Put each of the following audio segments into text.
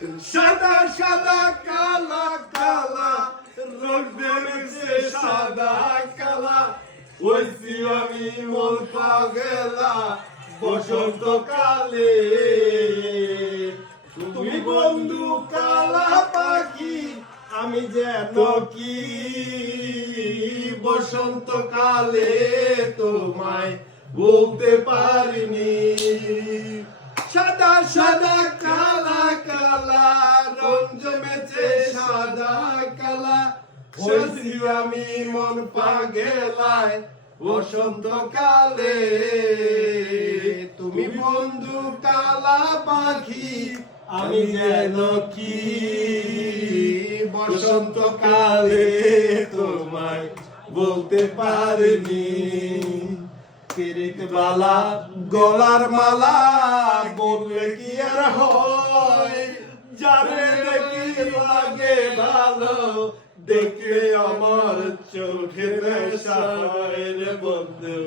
সাদা সাদা, কালা কালা রং বেরোচ্ছে সাদা, কালা। হইছি আমি মন পাগলা, বসন্ত কালে। তুমি বন্ধু কালা পাখি, আমি যেন কি? বসন্ত কালে তোমায় বলতে পারিনি। সাদা সাদা হয়েছি আমি মন পাগেলায় বসন্ত তুমি বন্ধু কালা পাখি, আমি যেন কি? বসন্ত কালে তোমায় বলতে পারিনি। বালা গলার মালা বললে কি আর হয়? যারে ভালো দেখে আমার চোখে নেশা হয় রে বন্ধু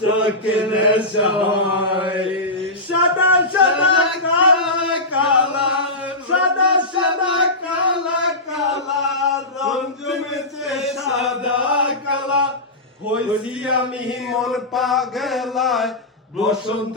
চোখে নেশা হয়। সাদা সাদা, কালা কালা, সাদা সাদা, কালা কালা রং জমেছে সাদা, কালা। হইছি আমি মন পাগলায় বসন্ত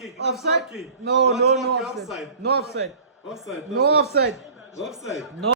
It's not Offside? working. No, no, no offside. Offside. No offside. Offside. No offside. Offside. No.